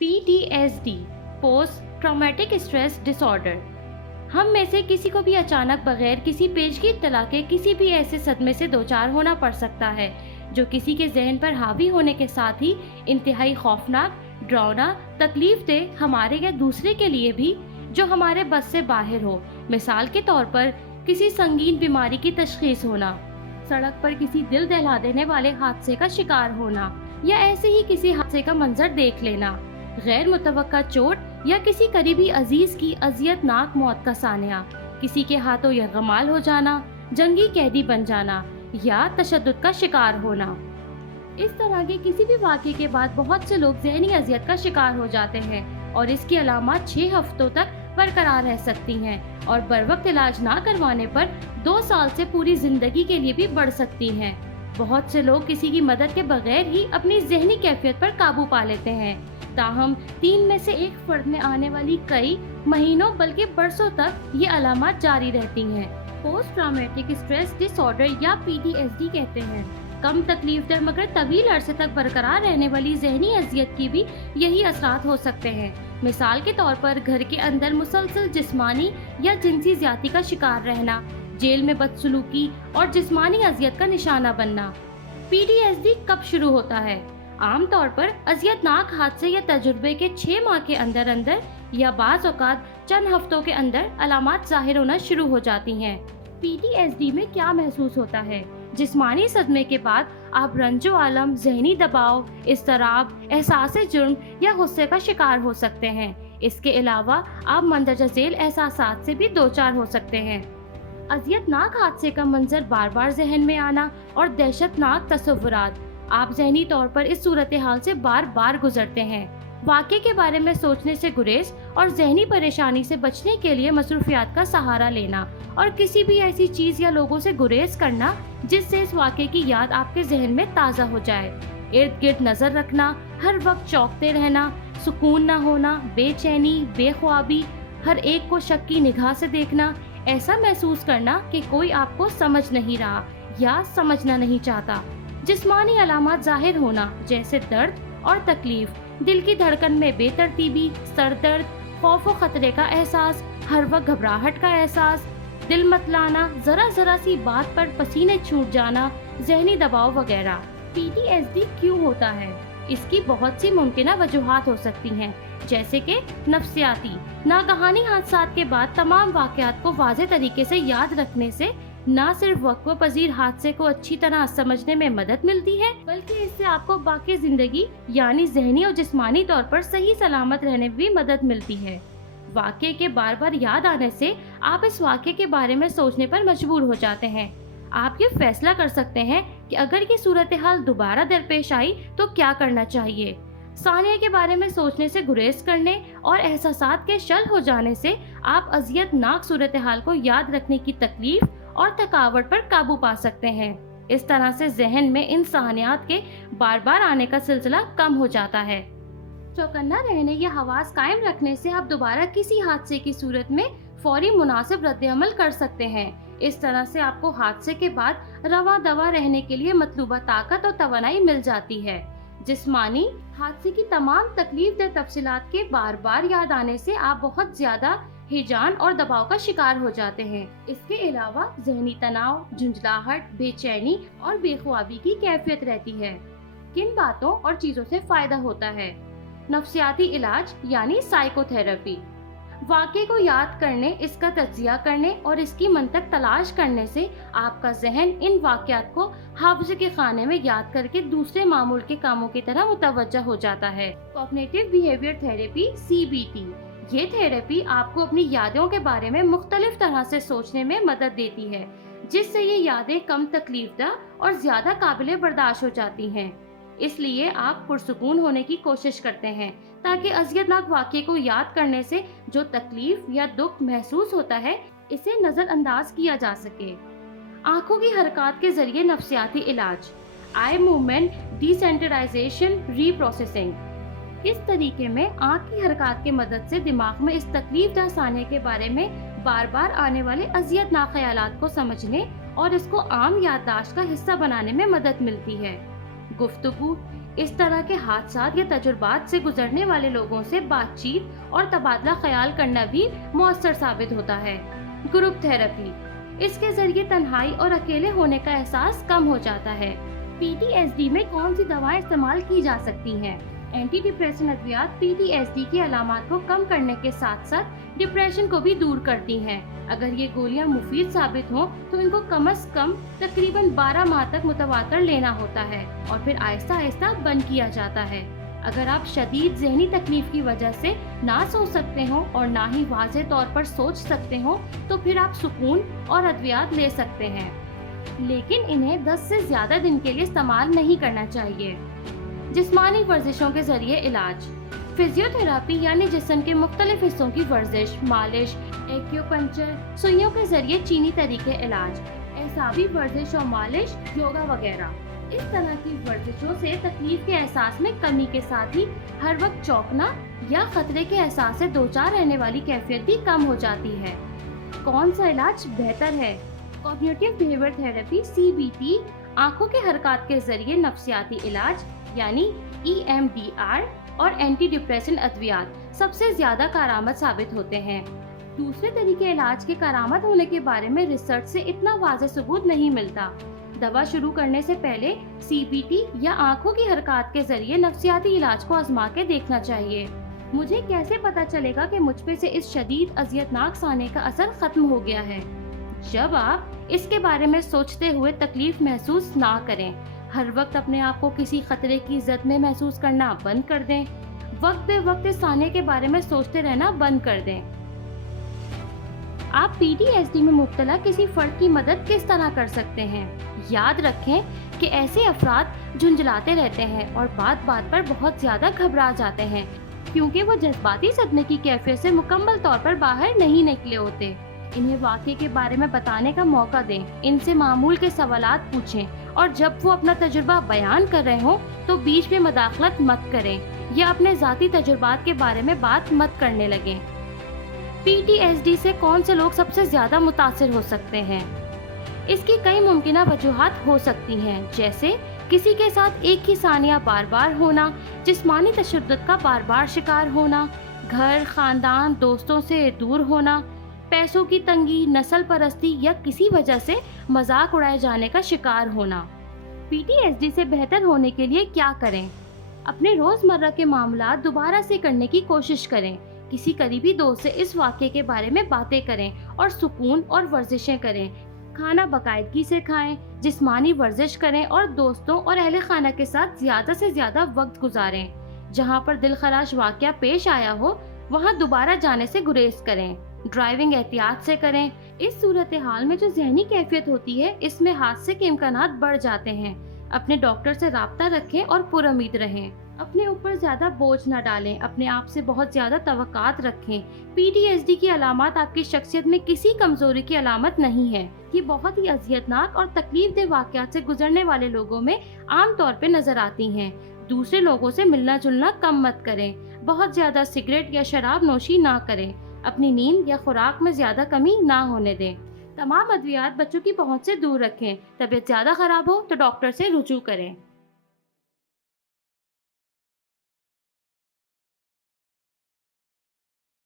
PTSD post traumatic stress disorder. हम में से किसी को भी अचानक बगैर किसी पेशगी इत्तला के किसी भी ऐसे सदमे से दोचार होना पड़ सकता है जो किसी के जहन पर हावी होने के साथ ही इंतहाई खौफनाक, डरावना, तकलीफ दे हमारे या दूसरे के लिए भी, जो हमारे बस से बाहर हो। मिसाल के तौर पर किसी संगीन बीमारी की तशखीस होना, सड़क पर किसी दिल दहला देने वाले हादसे का शिकार होना, या ऐसे ही किसी हादसे का मंजर देख लेना, गैर मुतवक्का चोट या किसी करीबी अजीज की अजियतनाक मौत का सानिया, किसी के हाथों यरगमाल हो जाना, जंगी कैदी बन जाना या तशद्दुद का शिकार होना। इस तरह के किसी भी वाक़े के बाद बहुत से लोग ज़हनी अजियत का शिकार हो जाते हैं और इसकी अलामत 6 हफ्तों तक बरकरार रह सकती हैं और बरवक्त इलाज ना करवाने पर 2 साल से पूरी जिंदगी के लिए भी बढ़ सकती हैं। बहुत से लोग किसी की मदद के बगैर ही अपनी ज़हनी कैफियत पर काबू पा लेते हैं। ताहम 3 में से 1 फर्द में आने वाली कई महीनों बल्कि बरसों तक ये अलामत जारी रहती हैं। पोस्ट ट्रॉमेटिक स्ट्रेस डिसऑर्डर या PTSD कहते हैं। कम तकलीफदेह मगर तवील अरसे तक बरकरार रहने वाली ज़हनी अजियत की भी यही असरात हो सकते हैं। मिसाल के तौर पर घर के अंदर मुसलसल जिस्मानी या जिनसी ज़्यादती का शिकार रहना, जेल में बदसलूकी और जिस्मानी अजियत का निशाना बनना। PTSD कब शुरू होता है? आम तौर पर अजियतनाक हादसे या तजुर्बे के 6 माह के अंदर अंदर या बाज़ औक़ात चंद हफ्तों के अंदर अलामत ज़ाहिर होना शुरू हो जाती हैं। PTSD में क्या महसूस होता है? जिस्मानी सदमे के बाद आप रंजो आलम, ज़हनी दबाव, इज़्तिराब, एहसास जुर्म या गुस्से का शिकार हो सकते हैं। इसके अलावा आप मंदरजा झेल एहसासात से भी दोचार हो सकते हैं। अजियतनाक हादसे का मंजर बार बार जहन में आना और दहशतनाक तसव्वुरात, आप ज़हनी तौर पर इस सूरत हाल से बार बार गुजरते हैं। वाक़े के बारे में सोचने से गुरेज और ज़हनी परेशानी से बचने के लिए मसरूफियात का सहारा लेना और किसी भी ऐसी चीज़ या लोगों से गुरेज करना जिससे इस वाक़े की याद आपके जहन में ताज़ा हो जाए। इर्द गिर्द नज़र रखना, हर वक्त चौंकते रहना, सुकून न होना, बेचैनी, बेख्वाबी, हर एक को शक की निगाह से देखना, ऐसा महसूस करना कि कोई आपको समझ नहीं रहा या समझना नहीं चाहता। जिस्मानी अलामत ज़ाहिर होना जैसे दर्द और तकलीफ, दिल की धड़कन में बेतरतीबी, सर दर्द, खौफ व खतरे का एहसास, हर वक्त घबराहट का एहसास, दिल मतलाना, ज़रा सी बात पर पसीने छूट जाना, ज़हनी दबाव वगैरह। PTSD क्यों होता है? इसकी बहुत सी मुमकिन वजूहात हो सकती हैं, जैसे कि नफ्सियाती, नागहानी हादसात के बाद तमाम वाक़यात को वाज़े तरीके से याद रखने से न सिर्फ वक़्फ़ पज़ीर हादसे को अच्छी तरह समझने में मदद मिलती है, बल्कि इससे आपको बाकी ज़िंदगी यानी ज़हनी और जिस्मानी तौर पर सही सलामत रहने में भी मदद मिलती है। वाक़े के बार बार याद आने से आप इस वाक़े के बारे में सोचने पर मजबूर हो जाते हैं। आप ये फैसला कर सकते हैं कि अगर ये सूरत हाल दोबारा दरपेश आई तो क्या करना चाहिए। सानिया के बारे में सोचने से गुरेज करने और एहसासात के शल हो जाने से आप अजियतनाक सूरत हाल को याद रखने की तकलीफ और थकावट पर काबू पा सकते हैं। इस तरह से जहन में इंसानियत के बार बार आने का सिलसिला कम हो जाता है। चौकन्ना रहने या हवास कायम रखने से आप दोबारा किसी हादसे की सूरत में फौरी मुनासिब रद्द-ए-अमल कर सकते हैं। इस तरह से आपको हादसे के बाद रवा दवा रहने के लिए मतलूबा ताकत और तवानाई मिल जाती है। जिस्मानी हादसे की तमाम तकलीफदेह तफसीलात के बार बार याद आने से आप बहुत ज्यादा हिजान और दबाव का शिकार हो जाते हैं। इसके अलावा ज़हनी तनाव, झुंझलाहट, बेचैनी और बेख्वाबी की कैफियत रहती है। किन बातों और चीज़ों से फ़ायदा होता है? नफ्सियाती इलाज यानी साइकोथेरेपी। वाक़े को याद करने, इसका तज्जिया करने और इसकी मंतक तलाश करने से आपका जहन इन वाक़यात को हाफ़िज़े के खाने में याद करके दूसरे मामूल के कामों की तरह मुतवज्जा हो जाता है। कॉग्निटिव बिहेवियर थेरेपी CBT, ये थेरेपी आपको अपनी यादों के बारे में मुख्तलिफ तरह से सोचने में मदद देती है, जिससे ये यादें कम तकलीफदेह और ज़्यादा काबिल बर्दाश्त हो जाती हैं। इसलिए आप पुरसुकून होने की कोशिश करते हैं ताकि अजियतनाक वाक़े को याद करने से जो तकलीफ या दुख महसूस होता है इसे नज़रअंदाज किया जा सके। आँखों की हरकत के जरिए नफ्सियाती इलाज, आई मूवमेंट डिसेंसिटाइजेशन रीप्रोसेसिंग। इस तरीके में आँख की हरकत की मदद से दिमाग में इस तकलीफदेह सानिया के बारे में बार बार आने वाले अजियतनाक ख्यालात को समझने और इसको आम याददाश्त का हिस्सा बनाने में मदद मिलती है। गुफ्तगू اس طرح کے حادثات یا تجربات سے گزرنے والے لوگوں سے بات چیت اور تبادلہ خیال کرنا بھی مؤثر ثابت ہوتا ہے۔ گروپ تھراپی، اس کے ذریعے تنہائی اور اکیلے ہونے کا احساس کم ہو جاتا ہے۔ PTSD میں کون سی دوائیں استعمال کی جا سکتی ہیں؟ اینٹی ڈپریسن ادویات PTSD کی علامات کو کم کرنے کے ساتھ ساتھ ڈپریشن کو بھی دور کرتی ہیں۔ اگر یہ گولیاں مفید ثابت ہوں تو ان کو کم از کم تقریباً 12 ماہ تک متواتر لینا ہوتا ہے اور پھر آہستہ آہستہ بند کیا جاتا ہے۔ اگر آپ شدید ذہنی تکلیف کی وجہ سے نہ سو سکتے ہوں اور نہ ہی واضح طور پر سوچ سکتے ہوں تو پھر آپ سکون اور ادویات لے سکتے ہیں، لیکن انہیں 10 سے زیادہ دن کے لیے استعمال نہیں کرنا چاہیے۔ جسمانی ورزشوں کے ذریعے علاج، فزیوتھراپی یعنی جسم کے مختلف حصوں کی ورزش، مالش، ایکیوپنکچر، سوئیوں کے ذریعے چینی طریقے علاج، اعصابی ورزش اور مالش، یوگا وغیرہ۔ اس طرح کی ورزشوں سے تکلیف کے احساس میں کمی کے ساتھ ہی ہر وقت چونکنا یا خطرے کے احساس سے دوچار رہنے والی کیفیت بھی کم ہو جاتی ہے۔ کون سا علاج بہتر ہے؟ کوگنیٹیو بیہیویئر تھراپی CBT، آنکھوں کے حرکات کے ذریعے نفسیاتی علاج یعنی EMDR اور اینٹی ڈپریسن ادویات سب سے زیادہ کارآمد ثابت ہوتے ہیں۔ دوسرے طریقے علاج کے کارآمد ہونے کے بارے میں ریسرچ سے اتنا واضح ثبوت نہیں ملتا۔ دوا شروع کرنے سے پہلے CBT یا آنکھوں کی حرکات کے ذریعے نفسیاتی علاج کو آزما کے دیکھنا چاہیے۔ مجھے کیسے پتا چلے گا کہ مجھ پہ سے اس شدید اذیتناک سانے کا اثر ختم ہو گیا ہے؟ جب آپ اس کے بارے میں سوچتے ہوئے تکلیف محسوس نہ کریں، ہر وقت اپنے آپ کو کسی خطرے کی زد میں محسوس کرنا بند کر دیں، وقت بے وقت اس سانے کے بارے میں سوچتے رہنا بند کر دیں۔ آپ PTSD میں مبتلا کسی فرد کی مدد کس طرح کر سکتے ہیں؟ یاد رکھیں کہ ایسے افراد جھنجھلاتے رہتے ہیں اور بات بات پر بہت زیادہ گھبرا جاتے ہیں کیونکہ وہ جذباتی صدمے کی کیفیت سے مکمل طور پر باہر نہیں نکلے ہوتے۔ انہیں واقعے کے بارے میں بتانے کا موقع دیں، ان سے معمول کے سوالات پوچھیں اور جب وہ اپنا تجربہ بیان کر رہے ہوں تو بیچ میں مداخلت مت کریں یا اپنے ذاتی تجربات کے بارے میں بات مت کرنے لگیں۔ PTSD سے کون سے لوگ سب سے زیادہ متاثر ہو سکتے ہیں؟ اس کی کئی ممکنہ وجوہات ہو سکتی ہیں، جیسے کسی کے ساتھ ایک ہی ثانیہ بار بار ہونا، جسمانی تشدد کا بار بار شکار ہونا، گھر، خاندان، دوستوں سے دور ہونا، پیسوں کی تنگی، نسل پرستی یا کسی وجہ سے مذاق اڑائے جانے کا شکار ہونا۔ PTSD سے بہتر ہونے کے لیے کیا کریں؟ اپنے روزمرہ کے معاملات دوبارہ سے کرنے کی کوشش کریں، کسی قریبی دوست سے اس واقعے کے بارے میں باتیں کریں اور سکون اور ورزشیں کریں، کھانا باقاعدگی سے کھائیں، جسمانی ورزش کریں اور دوستوں اور اہل خانہ کے ساتھ زیادہ سے زیادہ وقت گزاریں۔ جہاں پر دل خراش واقعہ پیش آیا ہو وہاں دوبارہ جانے سے گریز کریں۔ ڈرائیونگ احتیاط سے کریں۔ اس صورتحال میں جو ذہنی کیفیت ہوتی ہے اس میں حادثے کے امکانات بڑھ جاتے ہیں۔ اپنے ڈاکٹر سے رابطہ رکھیں اور پر امید رہیں۔ اپنے اوپر زیادہ بوجھ نہ ڈالیں، اپنے آپ سے بہت زیادہ توقعات رکھیں۔ PTSD کی علامات آپ کی شخصیت میں کسی کمزوری کی علامت نہیں ہے۔ یہ بہت ہی اذیتناک اور تکلیف دہ واقعات سے گزرنے والے لوگوں میں عام طور پہ نظر آتی ہیں۔ دوسرے لوگوں سے ملنا جلنا کم مت کریں، بہت زیادہ سگریٹ یا شراب نوشی نہ کریں، اپنی نیند یا خوراک میں زیادہ کمی نہ ہونے دیں۔ تمام ادویات بچوں کی پہنچ سے دور رکھیں۔ طبیعت زیادہ خراب ہو تو ڈاکٹر سے رجوع کریں۔